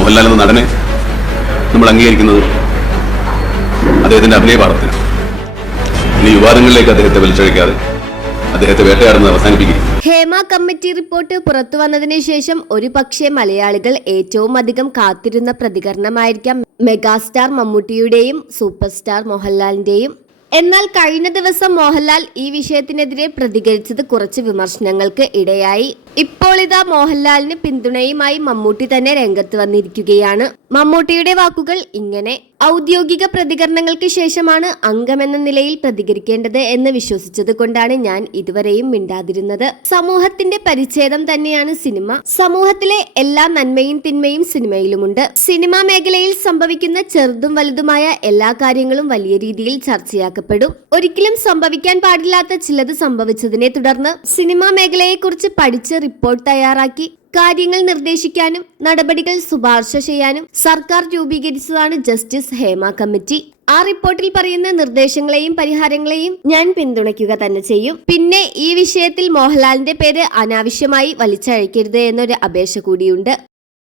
മോഹൻലാൽ എന്ന നടനെ നമ്മൾ അംഗീകരിക്കുന്നത് അദ്ദേഹത്തിന്റെ അഭിനയ പാഠത്തിന്. ഇനി വിവാദങ്ങളിലേക്ക് അദ്ദേഹത്തെ വലിച്ചഴിക്കാതെ അദ്ദേഹത്തെ വേട്ടയാടുന്നത് അവസാനിപ്പിക്കുക. ഹേമ കമ്മിറ്റി റിപ്പോർട്ട് പുറത്തു വന്നതിന് ശേഷം ഒരു പക്ഷേ മലയാളികൾ ഏറ്റവും അധികം കാത്തിരുന്ന പ്രതികരണമായിരിക്കാം മെഗാസ്റ്റാർ മമ്മൂട്ടിയുടെയും സൂപ്പർ സ്റ്റാർ മോഹൻലാലിന്റെയും. എന്നാൽ കഴിഞ്ഞ ദിവസം മോഹൻലാൽ ഈ വിഷയത്തിനെതിരെ പ്രതികരിച്ചത് കുറച്ച് വിമർശനങ്ങൾക്ക് ഇടയായി. ഇപ്പോൾ ഇതാ മോഹൻലാലിന് പിന്തുണയുമായി മമ്മൂട്ടി തന്നെ രംഗത്ത് വന്നിരിക്കുകയാണ്. മമ്മൂട്ടിയുടെ വാക്കുകൾ ഇങ്ങനെ: ഔദ്യോഗിക പ്രതികരണങ്ങൾക്ക് ശേഷമാണ് അംഗമെന്ന നിലയിൽ പ്രതികരിക്കേണ്ടത് എന്ന് വിശ്വസിച്ചത് കൊണ്ടാണ് ഞാൻ ഇതുവരെയും മിണ്ടാതിരുന്നത്. സമൂഹത്തിന്റെ പരിച്ഛേദം തന്നെയാണ് സിനിമ. സമൂഹത്തിലെ എല്ലാ നന്മയും തിന്മയും സിനിമയിലുമുണ്ട്. സിനിമാ മേഖലയിൽ സംഭവിക്കുന്ന ചെറുതും വലുതുമായ എല്ലാ കാര്യങ്ങളും വലിയ രീതിയിൽ ചർച്ചയാക്കപ്പെടും. ഒരിക്കലും സംഭവിക്കാൻ പാടില്ലാത്ത ചിലത് സംഭവിച്ചതിനെ തുടർന്ന് സിനിമാ മേഖലയെക്കുറിച്ച് പഠിച്ച് റിപ്പോർട്ട് തയ്യാറാക്കി കാര്യങ്ങൾ നിർദ്ദേശിക്കാനും നടപടികൾ ശുപാർശ ചെയ്യാനും സർക്കാർ രൂപീകരിച്ചതാണ് ജസ്റ്റിസ് ഹേമ കമ്മിറ്റി. ആ റിപ്പോർട്ടിൽ പറയുന്ന നിർദ്ദേശങ്ങളെയും പരിഹാരങ്ങളെയും ഞാൻ പിന്തുണയ്ക്കുക തന്നെ ചെയ്യും. പിന്നെ ഈ വിഷയത്തിൽ മോഹൻലാലിന്റെ പേര് അനാവശ്യമായി വലിച്ചഴക്കരുത് എന്നൊരു അപേക്ഷ കൂടിയുണ്ട്.